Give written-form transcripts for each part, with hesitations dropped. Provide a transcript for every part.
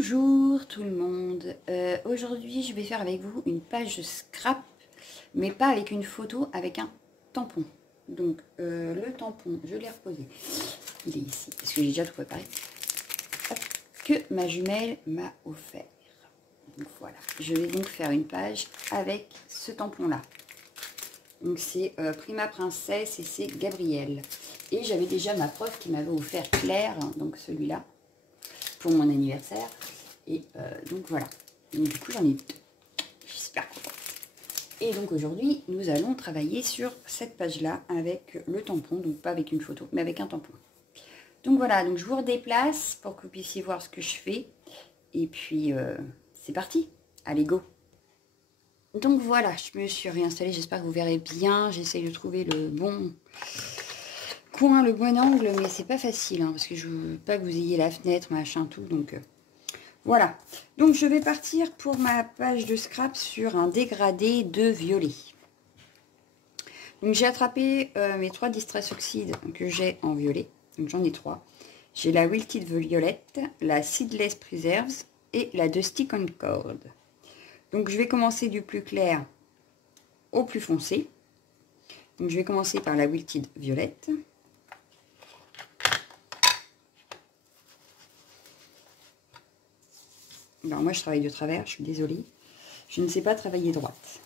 Bonjour tout le monde. Aujourd'hui, je vais faire avec vous une page de scrap, mais pas avec une photo, avec un tampon. Donc, le tampon, je l'ai reposé. Il est ici, parce que j'ai déjà tout préparé. Hop, que ma jumelle m'a offert. Donc voilà, je vais donc faire une page avec ce tampon-là. Donc c'est Prima Princesse et c'est Gabrielle. Et j'avais déjà ma prof qui m'avait offert Claire, donc celui-là, pour mon anniversaire. Et donc voilà. Donc, du coup, j'en ai deux. Je suis super contente. Et donc aujourd'hui, nous allons travailler sur cette page-là avec le tampon. Donc pas avec une photo, mais avec un tampon. Donc voilà, donc je vous redéplace pour que vous puissiez voir ce que je fais. Et puis, c'est parti. Allez, go. Donc voilà, je me suis réinstallée. J'espère que vous verrez bien. J'essaye de trouver le bon coin, le bon angle, mais c'est pas facile, hein, parce que je veux pas que vous ayez la fenêtre, machin, tout. Donc voilà. Donc je vais partir pour ma page de scrap sur un dégradé de violet. Donc j'ai attrapé mes 3 Distress Oxide que j'ai en violet. Donc j'en ai 3. J'ai la Wilted Violette, la Seedless Preserves et la Dusty Concord. Donc je vais commencer du plus clair au plus foncé. Donc je vais commencer par la Wilted Violette. Alors moi je travaille de travers, je suis désolée. Je ne sais pas travailler droite.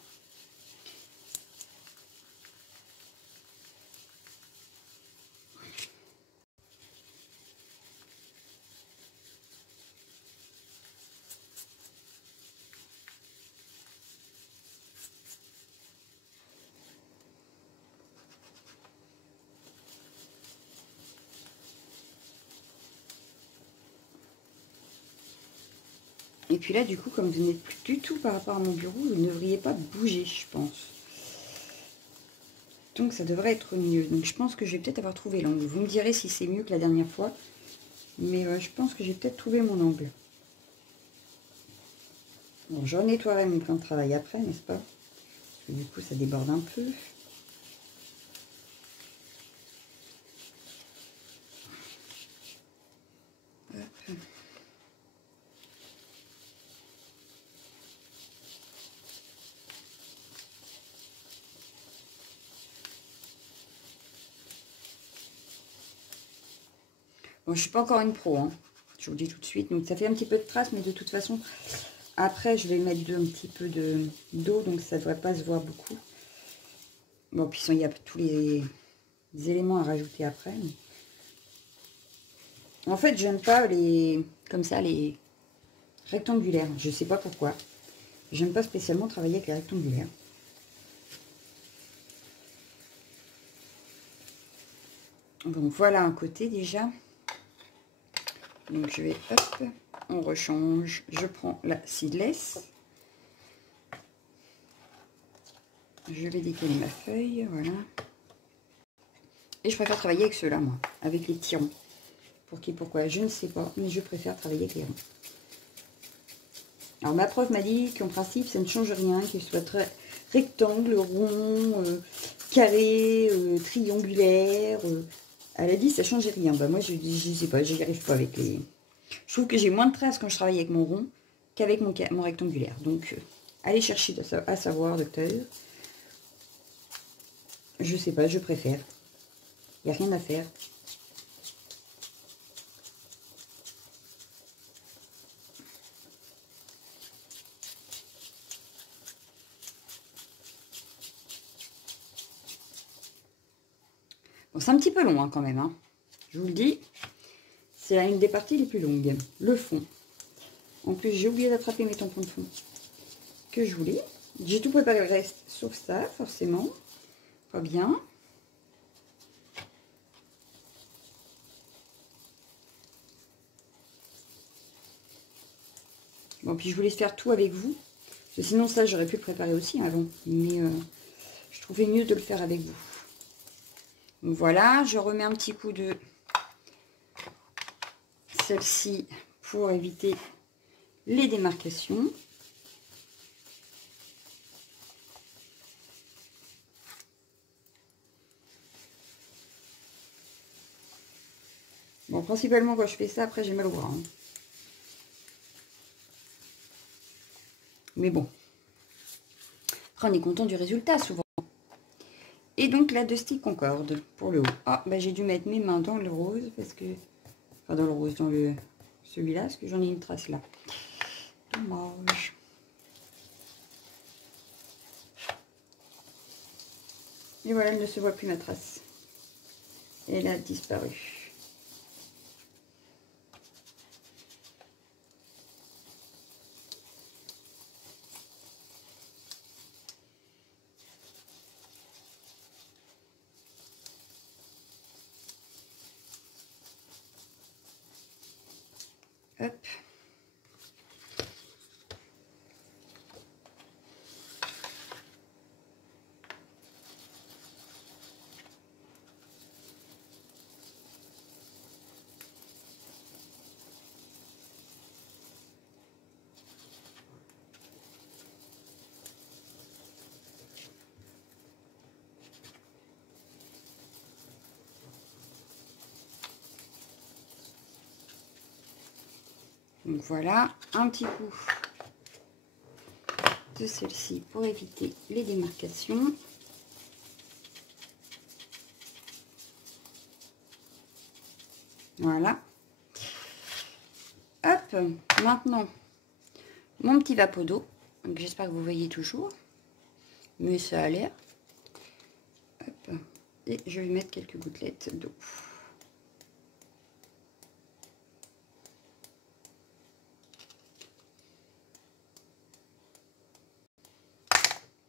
Et puis là, du coup, comme vous n'êtes plus du tout par rapport à mon bureau, vous ne devriez pas bouger, je pense. Donc ça devrait être mieux. Donc je pense que je vais peut-être avoir trouvé l'angle. Vous me direz si c'est mieux que la dernière fois. Mais je pense que j'ai peut-être trouvé mon angle. Bon, je nettoierai mon plan de travail après, n'est-ce pas? Parce que du coup, ça déborde un peu. Hop. Bon, je ne suis pas encore une pro, hein. Je vous le dis tout de suite. Donc ça fait un petit peu de traces, mais de toute façon, après, je vais mettre un petit peu d'eau, donc ça ne devrait pas se voir beaucoup. Bon, puis il y a tous les éléments à rajouter après. En fait, j'aime pas les comme ça, les rectangulaires. Je sais pas pourquoi. J'aime pas spécialement travailler avec les rectangulaires. Bon, voilà un côté déjà. Donc je vais, hop, on rechange. Je prends la Seedless. Je vais décaler ma feuille, voilà. Et je préfère travailler avec ceux-là, moi, avec les tirants. Pour qui, pourquoi, je ne sais pas, mais je préfère travailler avec les ronds. Alors ma prof m'a dit qu'en principe, ça ne change rien, qu'il soit très rectangle, rond, carré, triangulaire. Elle a dit ça changeait rien. Bah moi je sais pas, j'y arrive pas avec les. Je trouve que j'ai moins de traces quand je travaille avec mon rond qu'avec mon rectangulaire. Donc allez chercher à savoir, docteur. Je sais pas, je préfère. Il n'y a rien à faire. Bon, c'est un petit peu long hein, quand même. Hein. Je vous le dis, c'est une des parties les plus longues. Le fond. En plus, j'ai oublié d'attraper mes tampons de fond que je voulais. J'ai tout préparé le reste, sauf ça, forcément. Pas bien. Bon, puis je voulais faire tout avec vous. Parce que sinon, ça, j'aurais pu le préparer aussi avant. Mais je trouvais mieux de le faire avec vous. Donc voilà, je remets un petit coup de celle-ci pour éviter les démarcations. Bon, principalement, quand je fais ça, après, j'ai mal au bras. Hein. Mais bon. Après, on est content du résultat, souvent. Et donc, la Dusty Concorde pour le haut. Ah, bah, j'ai dû mettre mes mains dans le rose, parce que... Enfin, dans le rose, dans le celui-là, parce que j'en ai une trace là. Dommage. Et voilà, elle ne se voit plus ma trace. Elle a disparu. Hop. Donc voilà, un petit coup de celle-ci pour éviter les démarcations. Voilà. Hop, maintenant, mon petit vapeau d'eau. J'espère que vous voyez toujours. Mais ça a l'air. Hop. Et je vais mettre quelques gouttelettes d'eau.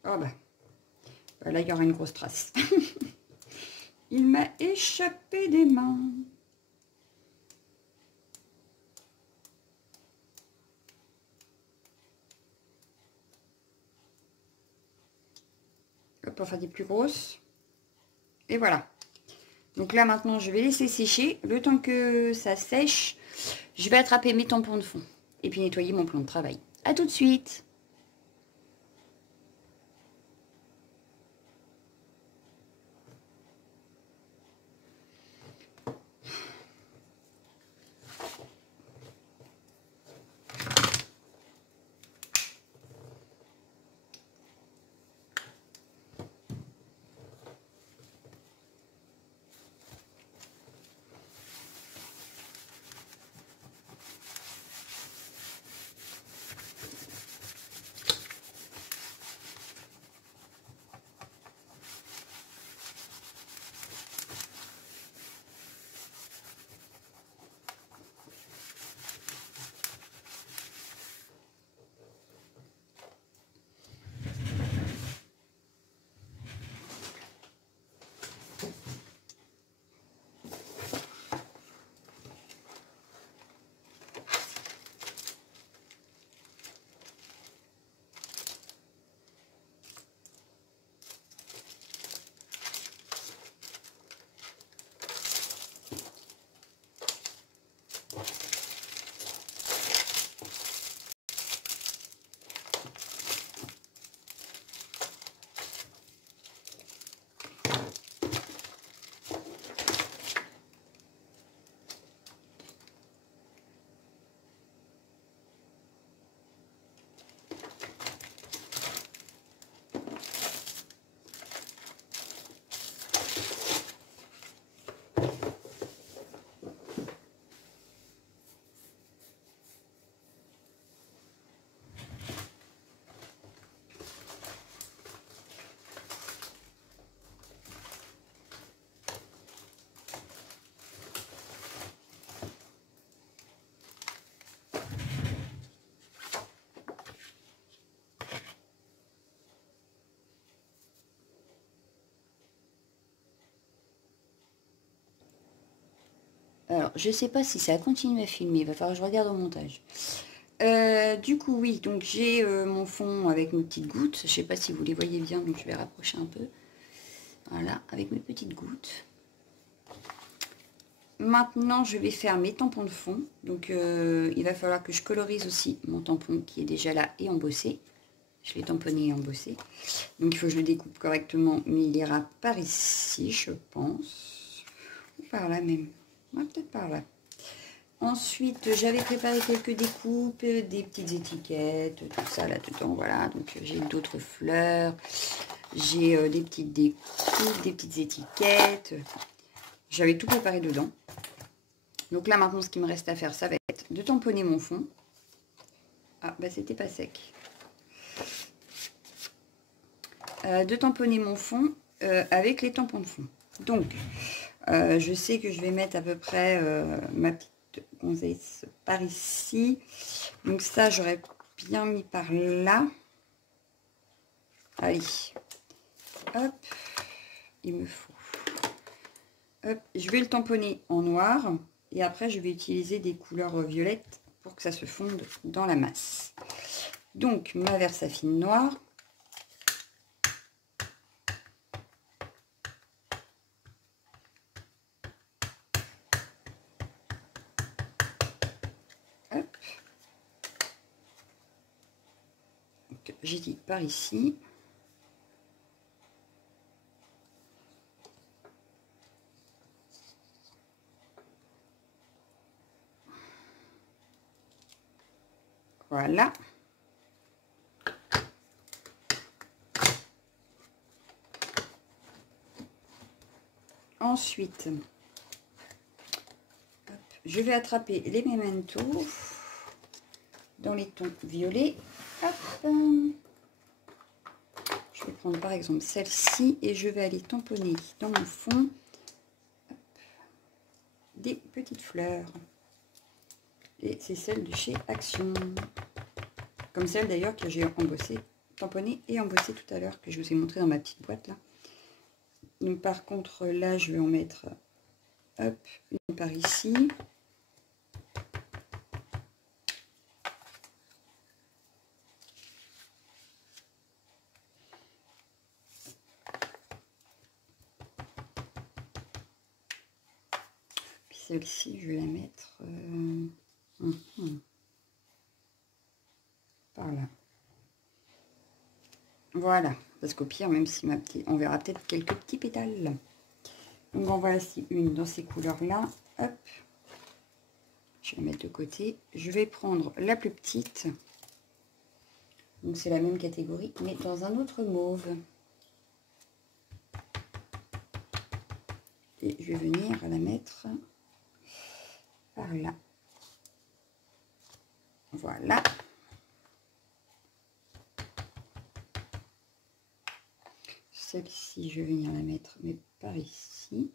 Oh bah. Là, il y aura une grosse trace. Il m'a échappé des mains. Hop, enfin des plus grosses. Et voilà. Donc là, maintenant, je vais laisser sécher. Le temps que ça sèche, je vais attraper mes tampons de fond. Et puis nettoyer mon plan de travail. À tout de suite. Alors, je sais pas si ça a continué à filmer. Il va falloir que je regarde au montage. Du coup, oui. Donc, j'ai mon fond avec mes petites gouttes. Je sais pas si vous les voyez bien, donc je vais rapprocher un peu. Voilà, avec mes petites gouttes. Maintenant, je vais faire mes tampons de fond. Donc, il va falloir que je colorise aussi mon tampon qui est déjà là et embossé. Je l'ai tamponné et embossé. Donc, il faut que je le découpe correctement. Mais il ira par ici, je pense. Ou par là même. Ouais, peut-être par là. Ensuite, j'avais préparé quelques découpes, des petites étiquettes, tout ça là-dedans, voilà. Donc, j'ai d'autres fleurs, j'ai des petites découpes, des petites étiquettes. J'avais tout préparé dedans. Donc là, maintenant, ce qui me reste à faire, ça va être de tamponner mon fond. Ah, bah, c'était pas sec. De tamponner mon fond avec les tampons de fond. Donc, je sais que je vais mettre à peu près ma petite gonzesse par ici. Donc ça, j'aurais bien mis par là. Allez, hop, il me faut. Hop, je vais le tamponner en noir et après, je vais utiliser des couleurs violettes pour que ça se fonde dans la masse. Donc, ma Versafine noire. J'ai dit par ici. Voilà. Ensuite, hop, je vais attraper les Mementos dans les tons violets. Hop. Je vais prendre par exemple celle-ci et je vais aller tamponner dans mon fond des petites fleurs. Et c'est celle de chez Action. Comme celle d'ailleurs que j'ai embossée, tamponnée et embossée tout à l'heure, que je vous ai montré dans ma petite boîte là. Donc par contre là je vais en mettre hop, une par ici. Puis celle-ci je vais la mettre par là. Voilà, parce qu'au pire, même si ma petite, on verra peut-être quelques petits pétales. Donc en voici une dans ces couleurs-là. Hop, je vais la mettre de côté. Je vais prendre la plus petite. Donc c'est la même catégorie, mais dans un autre mauve. Et je vais venir la mettre par là. Voilà. Celle-ci, je vais venir la mettre, mais par ici.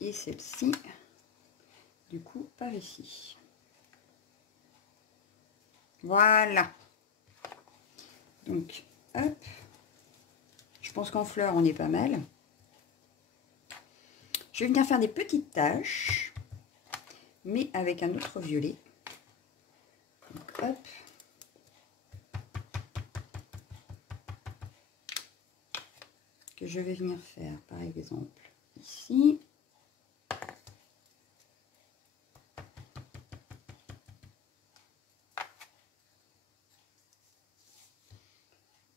Et celle-ci, du coup, par ici. Voilà. Donc, hop. Je pense qu'en fleurs, on est pas mal. Je vais venir faire des petites taches, mais avec un autre violet. Donc, hop. Que je vais venir faire, par exemple, ici.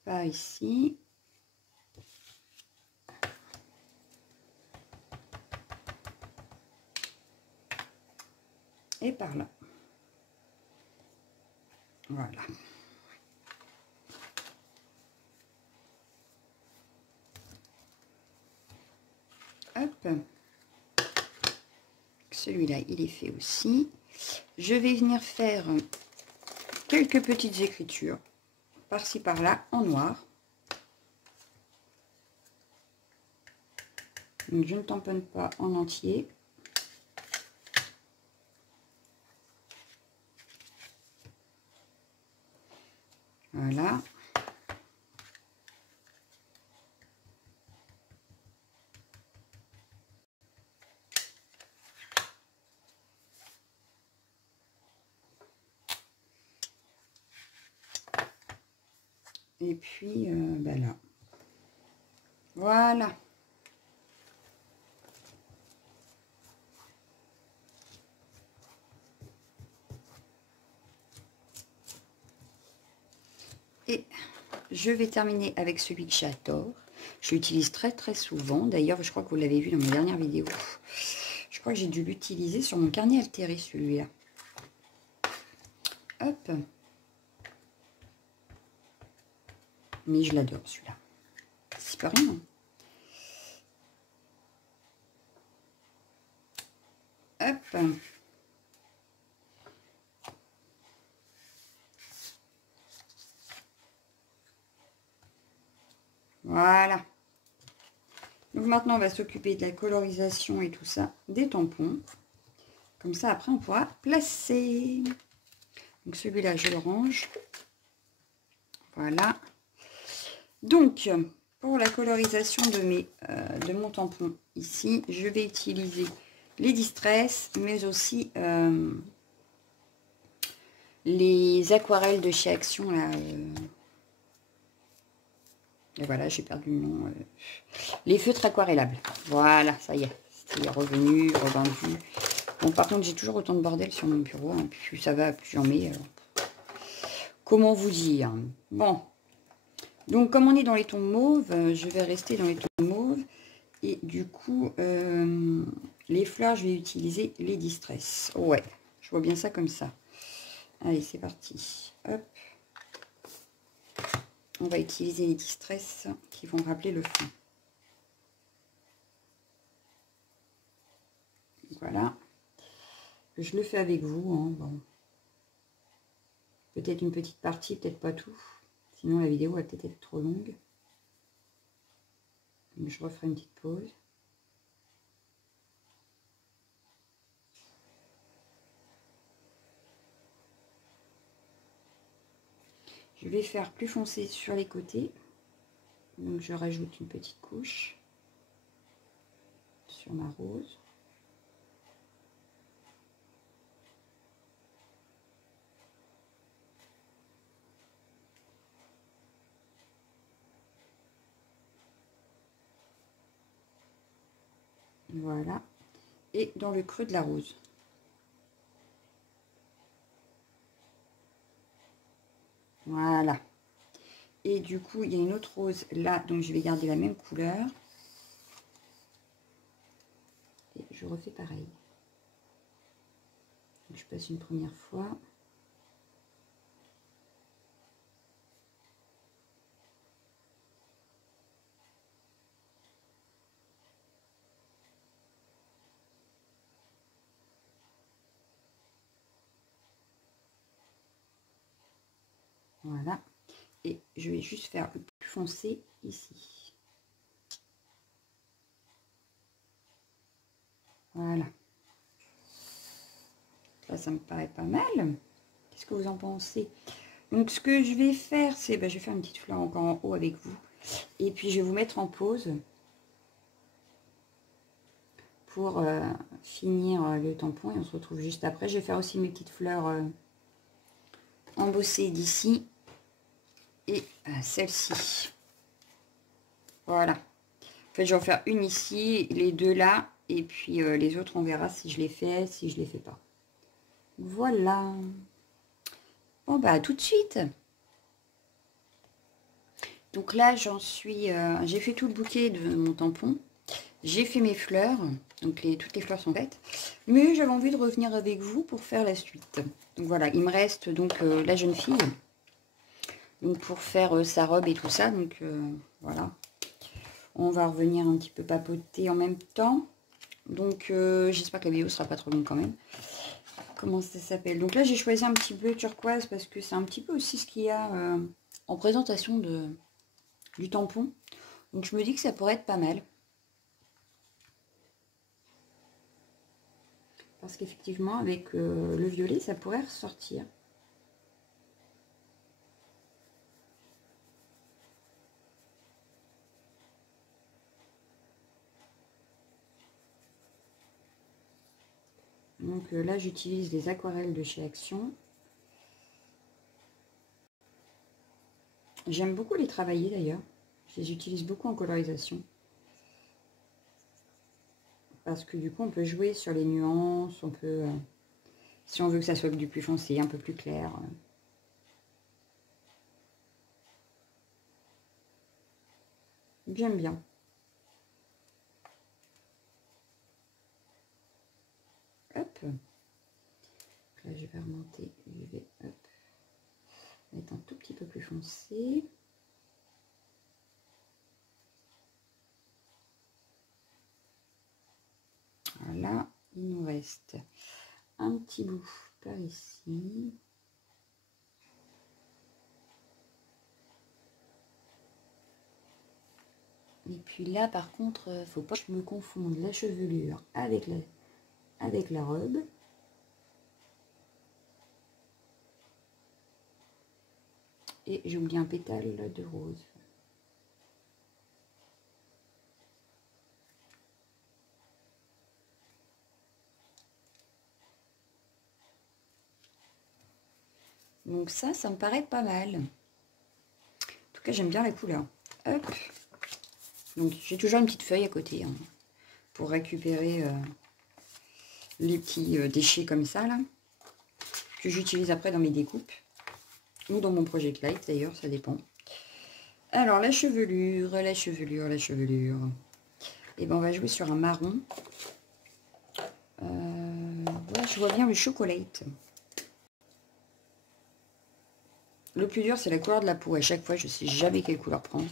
Par ici. Et par là. Voilà. Hop. Celui-là, il est fait aussi. Je vais venir faire quelques petites écritures par-ci par-là en noir. Donc je ne tamponne pas en entier. Voilà. Et puis, ben là. Voilà. Et je vais terminer avec celui que j'adore. Je l'utilise très très souvent. D'ailleurs, je crois que vous l'avez vu dans mes dernières vidéos. Je crois que j'ai dû l'utiliser sur mon carnet altéré, celui-là. Hop. Mais je l'adore, celui-là. C'est pas rien. Hop. Voilà. Donc maintenant, on va s'occuper de la colorisation et tout ça des tampons. Comme ça, après, on pourra placer. Donc celui-là, je le range. Voilà. Donc, pour la colorisation de mon tampon ici, je vais utiliser les Distress, mais aussi les aquarelles de chez Action. Là, et voilà, j'ai perdu le nom. Les feutres aquarellables. Voilà, ça y est. C'est revenu, revendu. Bon, par contre, j'ai toujours autant de bordel sur mon bureau. Hein, plus ça va, plus j'en mets. Comment vous dire? Bon. Donc, comme on est dans les tons mauves, je vais rester dans les tons mauves. Et du coup, les fleurs, je vais utiliser les Distress. Ouais, je vois bien ça comme ça. Allez, c'est parti. Hop. On va utiliser les Distress qui vont rappeler le fond. Voilà. Je le fais avec vous. Hein, bon. Peut-être une petite partie, peut-être pas tout. Sinon, la vidéo va peut-être être trop longue. Donc, je referai une petite pause. Je vais faire plus foncé sur les côtés. Donc, je rajoute une petite couche sur ma rose. Voilà. Et dans le creux de la rose. Voilà. Et du coup, il y a une autre rose là, donc je vais garder la même couleur. Et je refais pareil. Donc, je passe une première fois. Voilà. Et je vais juste faire le plus foncé ici. Voilà. Là, ça me paraît pas mal. Qu'est-ce que vous en pensez? Donc, ce que je vais faire, c'est... je vais faire une petite fleur encore en haut avec vous. Et puis, je vais vous mettre en pause pour finir le tampon. Et on se retrouve juste après. Je vais faire aussi mes petites fleurs embossées d'ici. Et celle-ci. Voilà. En fait, je vais en faire une ici, les deux là. Et puis, les autres, on verra si je les fais, si je les fais pas. Voilà. Bon, à tout de suite. Donc là, j'en suis... j'ai fait tout le bouquet de mon tampon. J'ai fait mes fleurs. Donc toutes les fleurs sont faites. Mais j'avais envie de revenir avec vous pour faire la suite. Donc voilà, il me reste donc la jeune fille. Donc pour faire sa robe et tout ça. Donc voilà. On va revenir un petit peu papoter en même temps. Donc j'espère que la vidéo sera pas trop longue quand même. Comment ça s'appelle? Donc là, j'ai choisi un petit bleu turquoise parce que c'est un petit peu aussi ce qu'il y a en présentation du tampon. Donc je me dis que ça pourrait être pas mal. Parce qu'effectivement, avec le violet, ça pourrait ressortir. Donc là, j'utilise les aquarelles de chez Action. J'aime beaucoup les travailler d'ailleurs. Je les utilise beaucoup en colorisation. Parce que du coup, on peut jouer sur les nuances. On peut, si on veut que ça soit du plus foncé, un peu plus clair. J'aime bien. Hop. Là, je vais remonter. Je vais hop, mettre un tout petit peu plus foncé. Voilà. Il nous reste un petit bout par ici. Et puis là, par contre, faut pas que je me confonde la chevelure avec la robe. Et j'ai oublié un pétale de rose. Donc ça me paraît pas mal. En tout cas, j'aime bien la couleur. Hop. Donc j'ai toujours une petite feuille à côté hein, pour récupérer les petits déchets comme ça là, que j'utilise après dans mes découpes ou dans mon Project Light d'ailleurs, ça dépend. Alors la chevelure. Et ben on va jouer sur un marron. Ouais, je vois bien le chocolate. Le plus dur c'est la couleur de la peau. À chaque fois je sais jamais quelle couleur prendre.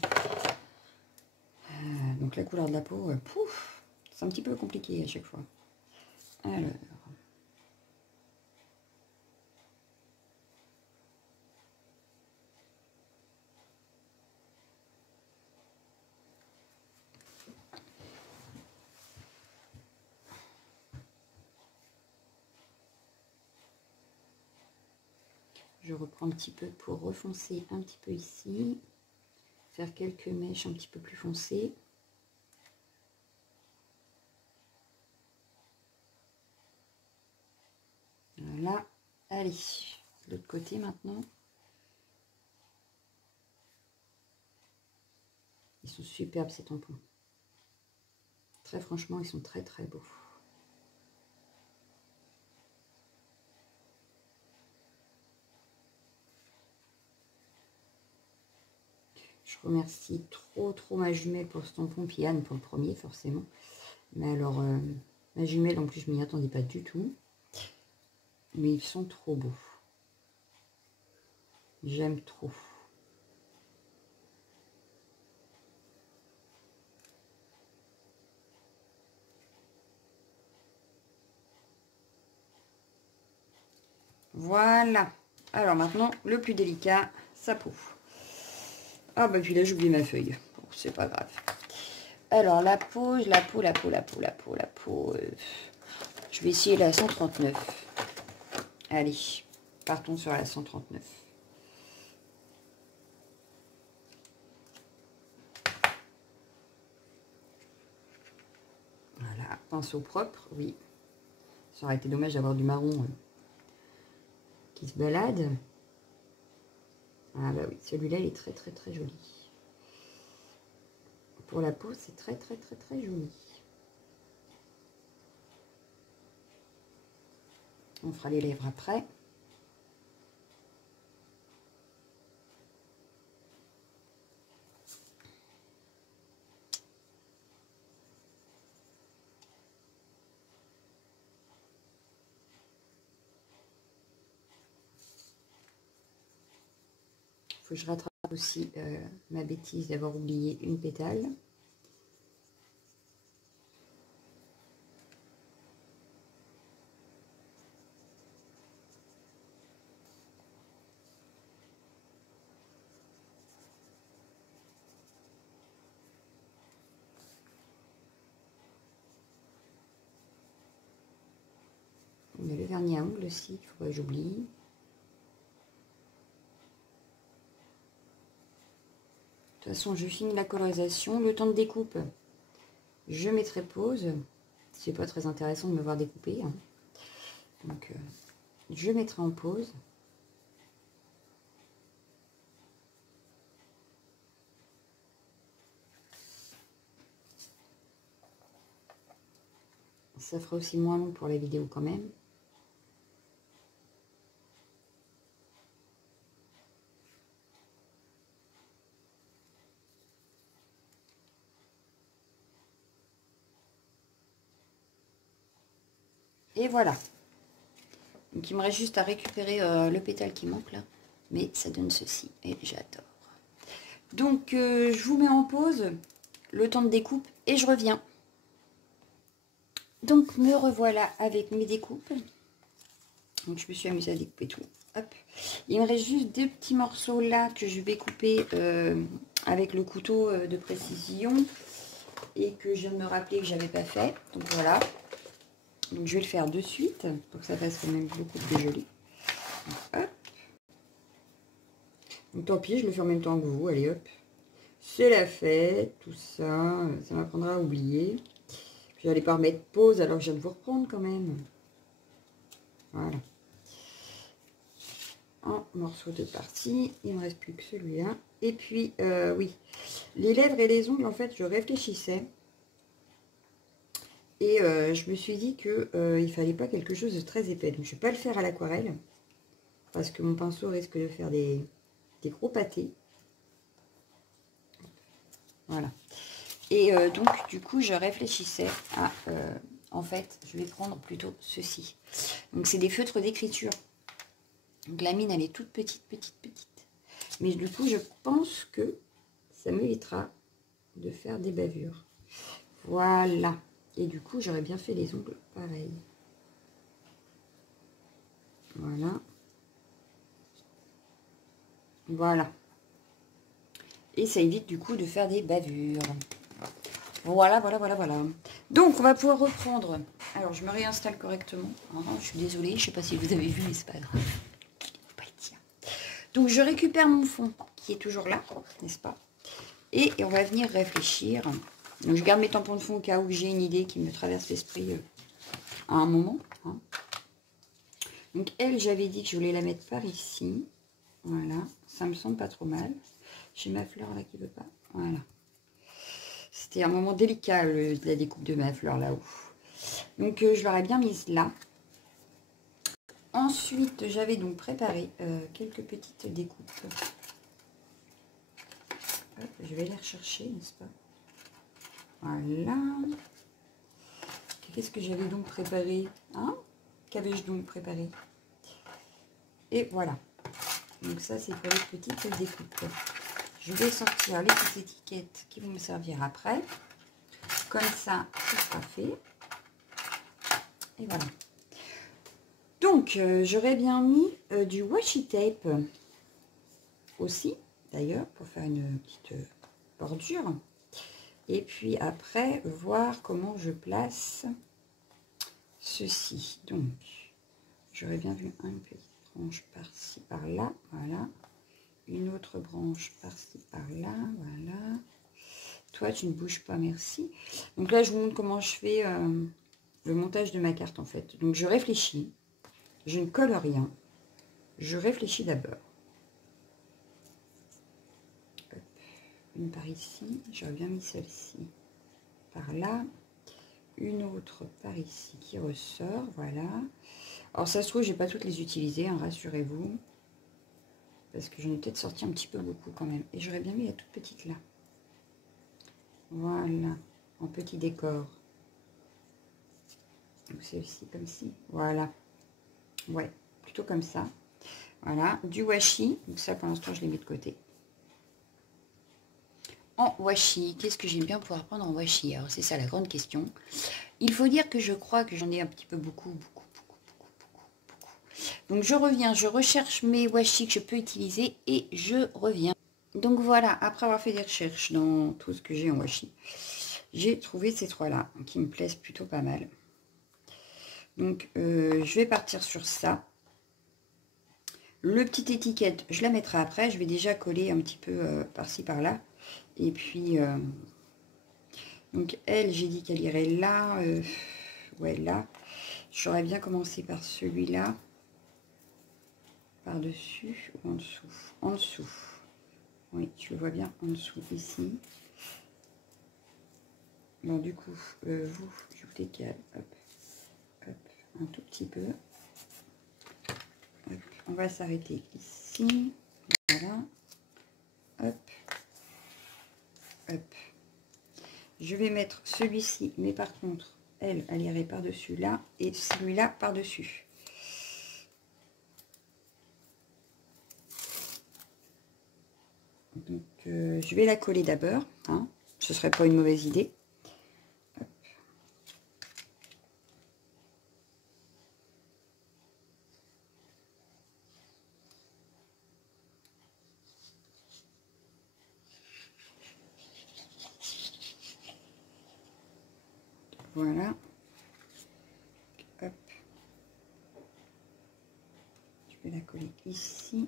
Donc la couleur de la peau, pouf, c'est un petit peu compliqué à chaque fois. Alors. Je reprends un petit peu pour refoncer un petit peu ici. Faire quelques mèches un petit peu plus foncées. Voilà. Allez, de l'autre côté maintenant. Ils sont superbes ces tampons. Très franchement, ils sont très très beaux. Je remercie trop ma jumelle pour ce tampon, puis Anne pour le premier forcément. Mais alors, ma jumelle en plus je m'y attendais pas du tout. Mais ils sont trop beaux. J'aime trop. Voilà. Alors maintenant, le plus délicat, sa peau. Ah bah puis là j'ai oublié ma feuille. Bon, c'est pas grave. Alors la peau. Je vais essayer la 139. Allez, partons sur la 139. Voilà, pinceau propre, oui. Ça aurait été dommage d'avoir du marron qui se balade. Ah bah oui, celui-là il est très joli. Pour la peau, c'est très joli. On fera les lèvres après. Faut que je rattrape aussi ma bêtise d'avoir oublié une pétale. On a le vernis à ongles aussi, il faut pas que j'oublie. De toute façon, je finis la colorisation. Le temps de découpe, je mettrai pause. C'est pas très intéressant de me voir découper. Hein. Donc, je mettrai en pause. Ça fera aussi moins long pour la vidéo quand même. Et voilà. Donc il me reste juste à récupérer le pétale qui manque là. Mais ça donne ceci et j'adore. Donc je vous mets en pause le temps de découpe et je reviens. Donc me revoilà avec mes découpes. Donc je me suis amusée à découper tout. Hop. Il me reste juste deux petits morceaux là que je vais couper avec le couteau de précision et que je viens de me rappeler que j'avais pas fait. Donc voilà. Donc je vais le faire de suite pour que ça fasse quand même beaucoup plus joli. Donc, hop. Donc tant pis, je le fais en même temps que vous. Allez hop. C'est la fête, tout ça. Ça m'apprendra à oublier. Puis j'allais pas remettre pause alors que je viens de vous reprendre quand même. Voilà. Un morceau de partie. Il ne me reste plus que celui-là. Et puis, oui, les lèvres et les ongles, en fait, je réfléchissais. Et je me suis dit que il fallait pas quelque chose de très épais. Donc, je ne vais pas le faire à l'aquarelle. Parce que mon pinceau risque de faire des gros pâtés. Voilà. Et donc, du coup, je réfléchissais à... en fait, je vais prendre plutôt ceci. Donc, c'est des feutres d'écriture. Donc, la mine, elle est toute petite, petite, petite. Mais du coup, je pense que ça m'évitera de faire des bavures. Voilà. Et du coup, j'aurais bien fait les ongles pareil. Voilà. Voilà. Et ça évite du coup de faire des bavures. Voilà, voilà, voilà, voilà. Donc, on va pouvoir reprendre. Alors, je me réinstalle correctement. Oh, je suis désolée, je ne sais pas si vous avez vu, mais c'est pas grave. Donc, je récupère mon fond qui est toujours là, n'est-ce pas? Et on va venir réfléchir. Donc, je garde mes tampons de fond au cas où j'ai une idée qui me traverse l'esprit à un moment. Hein. Donc, elle, j'avais dit que je voulais la mettre par ici. Voilà, ça me semble pas trop mal. J'ai ma fleur là qui veut pas. Voilà. C'était un moment délicat, la découpe de ma fleur là-haut. Donc, je l'aurais bien mise là. Ensuite, j'avais donc préparé quelques petites découpes. Hop, je vais les rechercher, n'est-ce pas? Voilà. Qu'est-ce que j'avais donc préparé? Hein? Qu'avais-je donc préparé? Et voilà. Donc ça, c'est pour les petites découpes. Je vais sortir les petites étiquettes qui vont me servir après. Comme ça, ce sera fait. Et voilà. Donc, j'aurais bien mis du washi tape aussi, d'ailleurs, pour faire une petite bordure. Et puis après, voir comment je place ceci. Donc, j'aurais bien vu une petite branche par-ci, par-là. Voilà. Une autre branche par-ci, par-là. Voilà. Toi, tu ne bouges pas, merci. Donc là, je vous montre comment je fais le montage de ma carte, en fait. Donc, je réfléchis. Je ne colle rien. Je réfléchis d'abord. Une par ici. J'aurais bien mis celle-ci par là. Une autre par ici qui ressort. Voilà. Alors, ça se trouve, je n'ai pas toutes les utilisées, hein, rassurez-vous. Parce que j'en ai peut-être sorti un petit peu beaucoup quand même. Et j'aurais bien mis la toute petite là. Voilà. En petit décor. Donc, c'est aussi comme ci. Voilà. Ouais. Plutôt comme ça. Voilà. Du washi. Donc, ça, pour l'instant, je l'ai mis de côté. En washi. Qu'est-ce que j'aime bien pouvoir prendre en washi? Alors, c'est ça la grande question. Il faut dire que je crois que j'en ai un petit peu beaucoup. Donc, je reviens. Je recherche mes washi que je peux utiliser et je reviens. Donc, voilà. Après avoir fait des recherches dans tout ce que j'ai en washi, j'ai trouvé ces trois-là qui me plaisent plutôt pas mal. Donc, je vais partir sur ça. Le petite étiquette, je la mettrai après. Je vais déjà coller un petit peu par-ci, par-là. Et puis, donc elle, j'ai dit qu'elle irait là. Ouais, là. J'aurais bien commencé par celui-là. Par-dessus ou en dessous? En dessous. Oui, tu le vois bien en dessous, ici. Bon, du coup, vous, je vous décale. Hop, hop, un tout petit peu. Hop, on va s'arrêter ici. Voilà. Hop. Hop. Je vais mettre celui-ci, mais par contre, elle irait par-dessus là et celui-là par-dessus. Donc, je vais la coller d'abord. Hein. Ce serait pas une mauvaise idée. Hop. Voilà. Hop. Je vais la coller ici.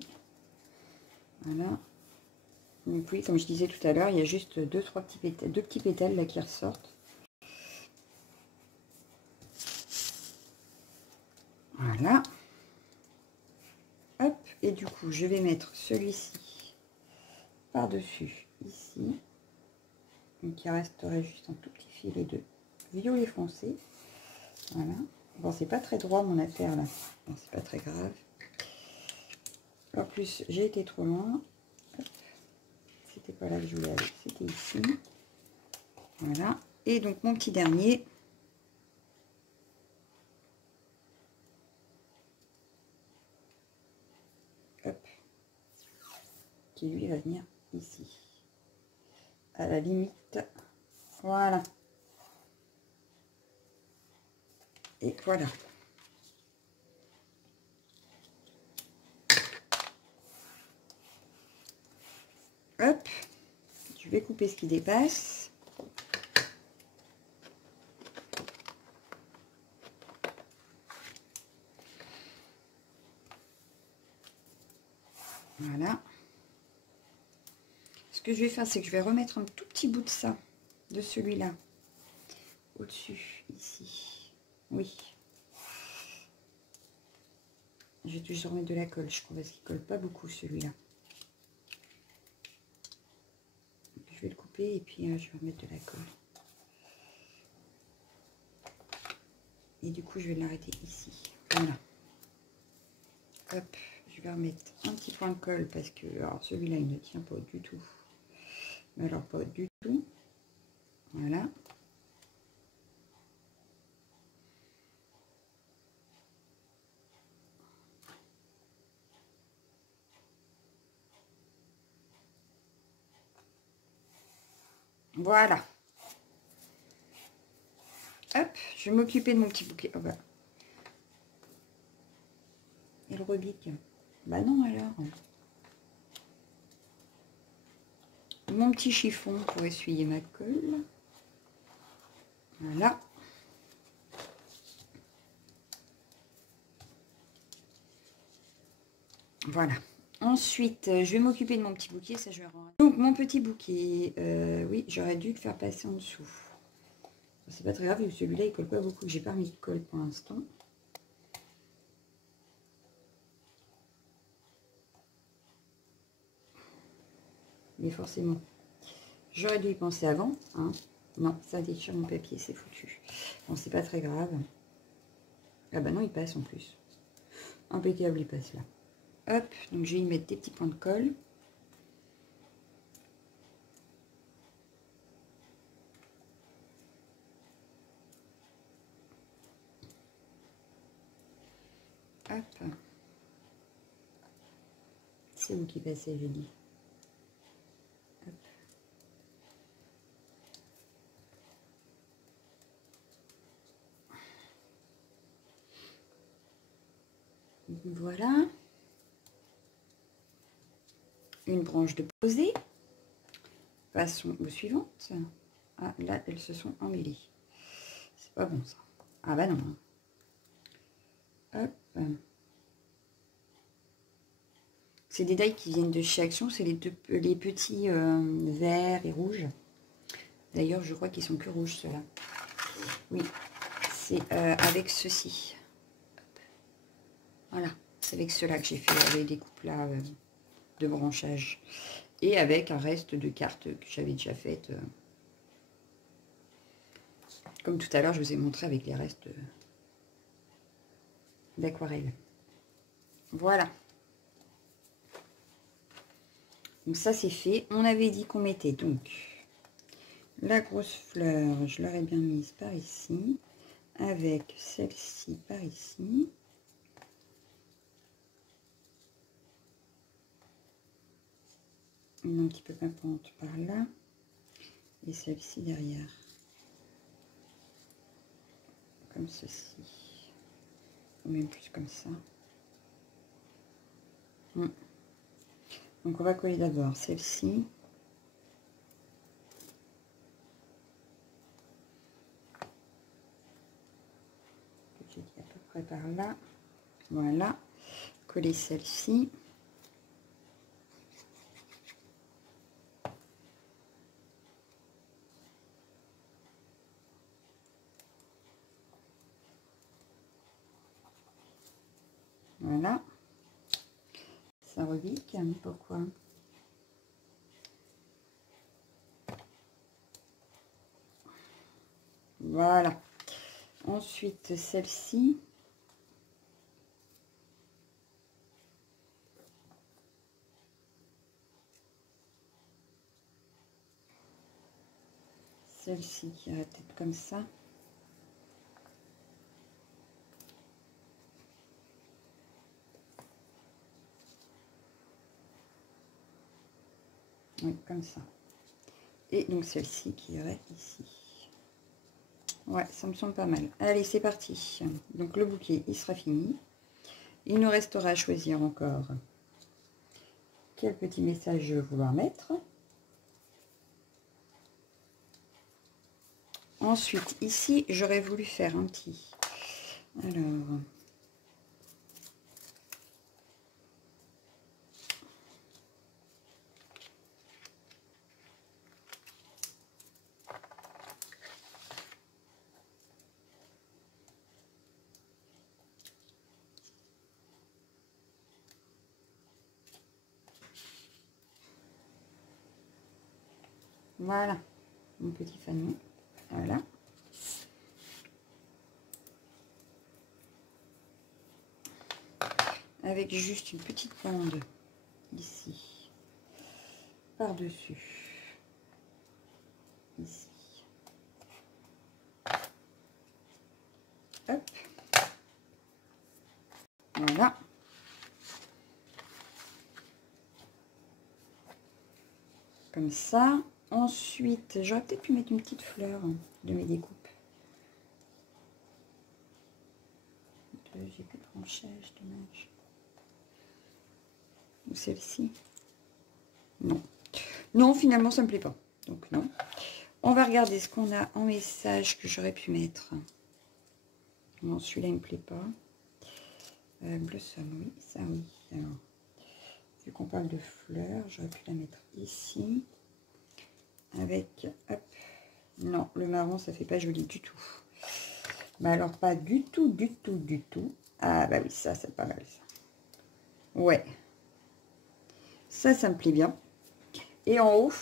Voilà. Donc oui, comme je disais tout à l'heure, il y a juste deux petits pétales là qui ressortent. Voilà. Hop. Et du coup, je vais mettre celui-ci par-dessus ici. Donc il resterait juste un tout petit filet de violet foncé. Voilà. Bon, c'est pas très droit mon affaire là. Bon, c'est pas très grave. En plus, j'ai été trop loin. C'était pas là que je voulais aller, c'était ici. Voilà. Et donc mon petit dernier. Hop. Qui lui va venir ici. À la limite. Voilà. Et voilà. Hop. Je vais couper ce qui dépasse. Voilà. Ce que je vais faire, c'est que je vais remettre un tout petit bout de ça, de celui-là, au-dessus, ici. Oui. Je vais toujours remettre de la colle, je crois, parce qu'il colle pas beaucoup celui-là. Je vais le couper et puis je vais remettre de la colle. Et du coup, je vais l'arrêter ici. Voilà. Hop, je vais remettre un petit point de colle parce que alors celui-là, il ne tient pas du tout. Mais alors, pas du tout. Voilà. Voilà. Hop, je vais m'occuper de mon petit bouquet. Oh, voilà. Et le rebique. Bah non alors. Mon petit chiffon pour essuyer ma colle. Voilà. Voilà. Ensuite, je vais m'occuper de mon petit bouquet. Ça, je vais rendre. Donc, mon petit bouquet. Oui, j'aurais dû le faire passer en dessous. C'est pas très grave, celui-là, il colle pas beaucoup. J'ai pas mis de colle pour l'instant. Mais forcément, j'aurais dû y penser avant. Hein. Non, ça déchire mon papier, c'est foutu. Bon, c'est pas très grave. Ah bah non, il passe en plus. Impeccable, il passe là. Hop, donc je vais y mettre des petits points de colle. Hop. C'est où qui passait, j'ai dit. Hop. Voilà. Une branche de posée. Passons aux suivantes. Ah, là, elles se sont emmêlées. C'est pas bon, ça. Ah bah non. Hop. C'est des die qui viennent de chez Action. C'est les petits verts et rouges. D'ailleurs, je crois qu'ils sont que rouges, ceux-là. Oui, c'est avec ceci. Voilà, c'est avec ceux-là que j'ai fait les découpes là de branchage. Et avec un reste de cartes que j'avais déjà faites. Comme tout à l'heure, je vous ai montré avec les restes d'aquarelle. Voilà. Donc ça, c'est fait. On avait dit qu'on mettait donc la grosse fleur, je l'aurais bien mise par ici. avec celle-ci par ici. Une un petit peu pimpante par là. Et celle-ci derrière. Comme ceci. Ou même plus comme ça. Donc on va coller d'abord celle-ci. J'ai dit à peu près par là. Voilà. Coller celle-ci. Voilà. Ça rebique. Pourquoi? Voilà. Ensuite, celle-ci. Celle-ci qui a la tête comme ça. Oui, comme ça. Et donc celle-ci qui irait ici. Ouais, ça me semble pas mal. Allez, c'est parti. Donc le bouquet, il sera fini. Il nous restera à choisir encore quel petit message je vais vouloir mettre. Ensuite, ici, j'aurais voulu faire un petit... Alors... Voilà, mon petit fanon. Voilà. Avec juste une petite bande ici, par-dessus, ici. Hop. Voilà. Comme ça. Ensuite, j'aurais peut-être pu mettre une petite fleur de mes découpes. J'ai plus de branchage, dommage. Ou celle-ci. Non. Non, finalement, ça me plaît pas. Donc, non. On va regarder ce qu'on a en message que j'aurais pu mettre. Non, celui-là, il me plaît pas. Blossom, oui, ça, oui. Alors, vu qu'on parle de fleurs, j'aurais pu la mettre ici. Avec, hop. Non, le marron, ça fait pas joli du tout. Mais alors, pas du tout, du tout, du tout. Ah, bah oui, ça, c'est pas mal, ça. Ouais. Ça me plaît bien. Et en haut,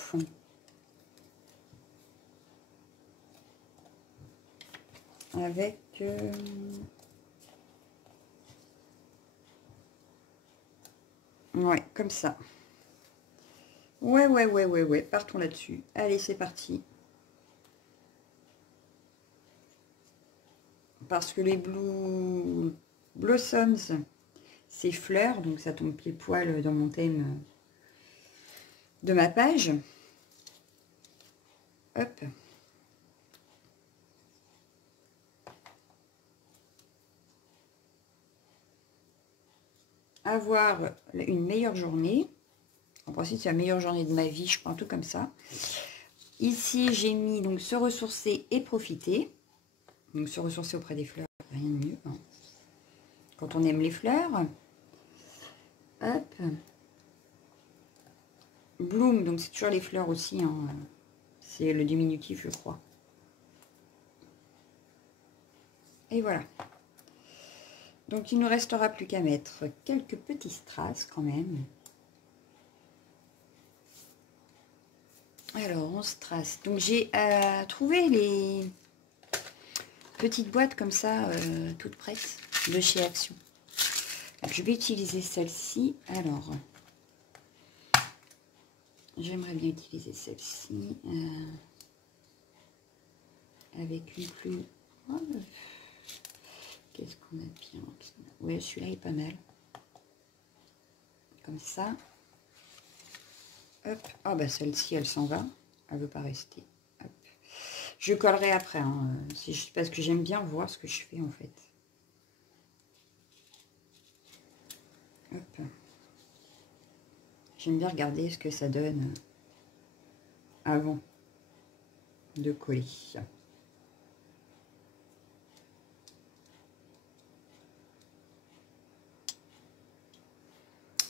avec... ouais, comme ça. Ouais. Partons là-dessus. Allez, c'est parti. Parce que les Blossoms, c'est fleurs, donc ça tombe pile poil dans mon thème de ma page. Hop. Avoir une meilleure journée. En principe, c'est la meilleure journée de ma vie, je prends tout comme ça. Ici, j'ai mis donc se ressourcer et profiter. Donc se ressourcer auprès des fleurs, rien de mieux. Hein. Quand on aime les fleurs. Hop. Bloom, donc c'est toujours les fleurs aussi. Hein. C'est le diminutif, je crois. Et voilà. Donc il ne nous restera plus qu'à mettre quelques petits strass quand même. Alors on strass. Donc j'ai trouvé les petites boîtes comme ça, toutes prêtes, de chez Action. Alors, je vais utiliser celle-ci. Alors, j'aimerais bien utiliser celle-ci avec une plus... qu'on a bien. Oui, celui-là est pas mal. Comme ça. Hop. Ah bah celle-ci, elle s'en va. Elle veut pas rester. Hop. Je collerai après. Hein. C'est juste parce que j'aime bien voir ce que je fais en fait. Hop. J'aime bien regarder ce que ça donne avant de coller.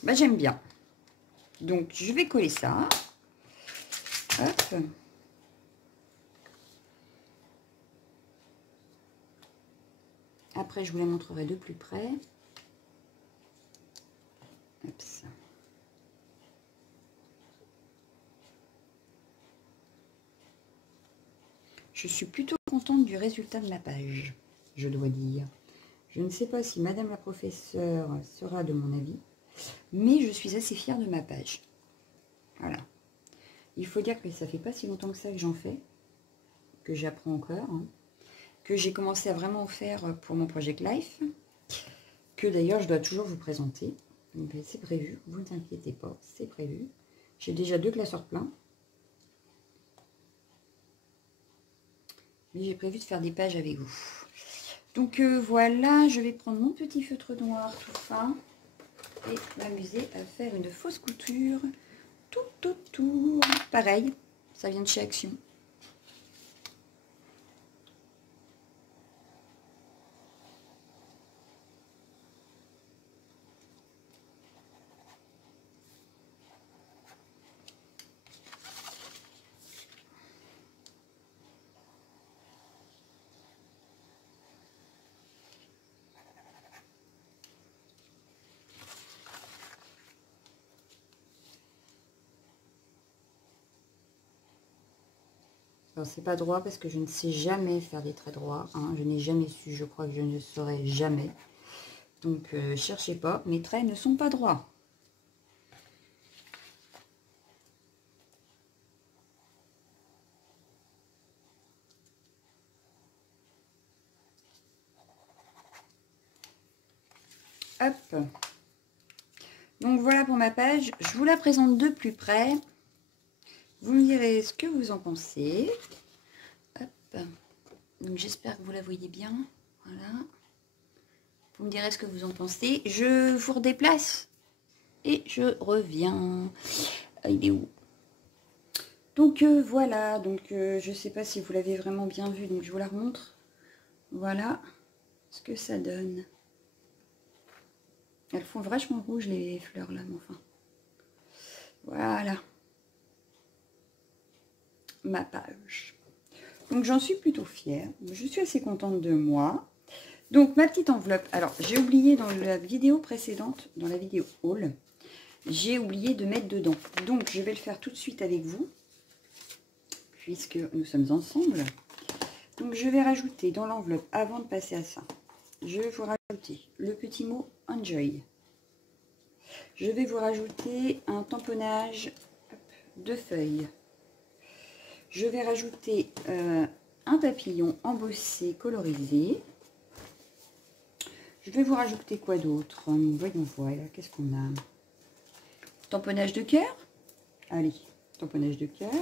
Bah, j'aime bien. Donc, je vais coller ça. Hop. Après, je vous la montrerai de plus près. Hop, ça. Je suis plutôt contente du résultat de ma page, je dois dire. Je ne sais pas si Madame la professeure sera de mon avis, mais je suis assez fière de ma page. Voilà. Il faut dire que ça fait pas si longtemps que ça que j'en fais, que j'apprends encore, hein, que j'ai commencé à vraiment en faire pour mon Project Life, que d'ailleurs je dois toujours vous présenter. C'est prévu, vous ne inquiétez pas, c'est prévu. J'ai déjà 2 classeurs pleins. Mais j'ai prévu de faire des pages avec vous. Donc voilà, je vais prendre mon petit feutre noir tout fin et m'amuser à faire une fausse couture tout autour. Pareil, ça vient de chez Action. Alors c'est pas droit parce que je ne sais jamais faire des traits droits. Hein. Je n'ai jamais su, je crois que je ne saurais jamais. Donc cherchez pas, mes traits ne sont pas droits. Hop. Donc voilà pour ma page. Je vous la présente de plus près. Vous me direz ce que vous en pensez. Hop. Donc j'espère que vous la voyez bien. Voilà. Vous me direz ce que vous en pensez. Je vous redéplace. Et je reviens. Il est où? Donc voilà. Donc je ne sais pas si vous l'avez vraiment bien vu. Donc je vous la remontre. Voilà ce que ça donne. Elles font vachement rouge les fleurs là. Mais enfin. Voilà. Ma page. Donc j'en suis plutôt fière. Je suis assez contente de moi. Donc ma petite enveloppe. Alors j'ai oublié dans la vidéo précédente, dans la vidéo haul, j'ai oublié de mettre dedans. Donc je vais le faire tout de suite avec vous, puisque nous sommes ensemble. Donc je vais rajouter dans l'enveloppe, avant de passer à ça, je vais vous rajouter le petit mot Enjoy. Je vais vous rajouter un tamponnage de feuilles. Je vais rajouter un papillon embossé colorisé. Je vais vous rajouter quoi d'autre? Voyons voir, qu'est-ce qu'on a? Tamponnage de cœur. Allez, tamponnage de cœur.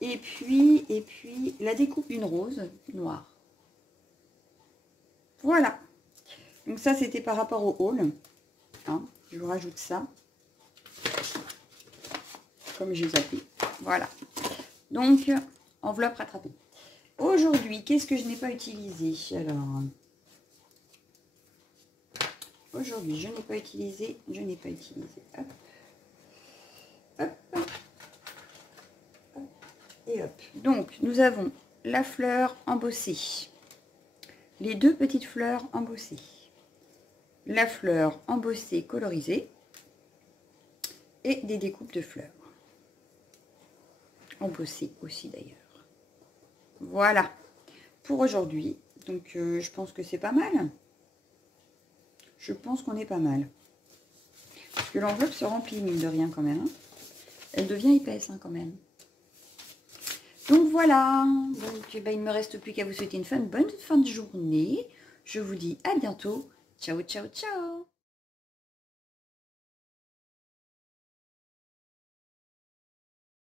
Et puis la découpe d'une rose noire. Voilà. Donc ça, c'était par rapport au haul. Hein, je vous rajoute ça. Comme j'ai zappé. Voilà. Donc, enveloppe rattrapée. Aujourd'hui, qu'est-ce que je n'ai pas utilisé? Alors, aujourd'hui, je n'ai pas utilisé. Hop. Hop. Hop. Et hop. Donc, nous avons la fleur embossée. Les 2 petites fleurs embossées. La fleur embossée colorisée. Et des découpes de fleurs. Embossées aussi d'ailleurs. Voilà. Pour aujourd'hui. Donc, je pense que c'est pas mal. Je pense qu'on est pas mal. Parce que l'enveloppe se remplit, mine de rien, quand même. Hein. Elle devient épaisse, hein, quand même. Donc, voilà. Donc, il ne me reste plus qu'à vous souhaiter une bonne fin de journée. Je vous dis à bientôt. Ciao, ciao, ciao!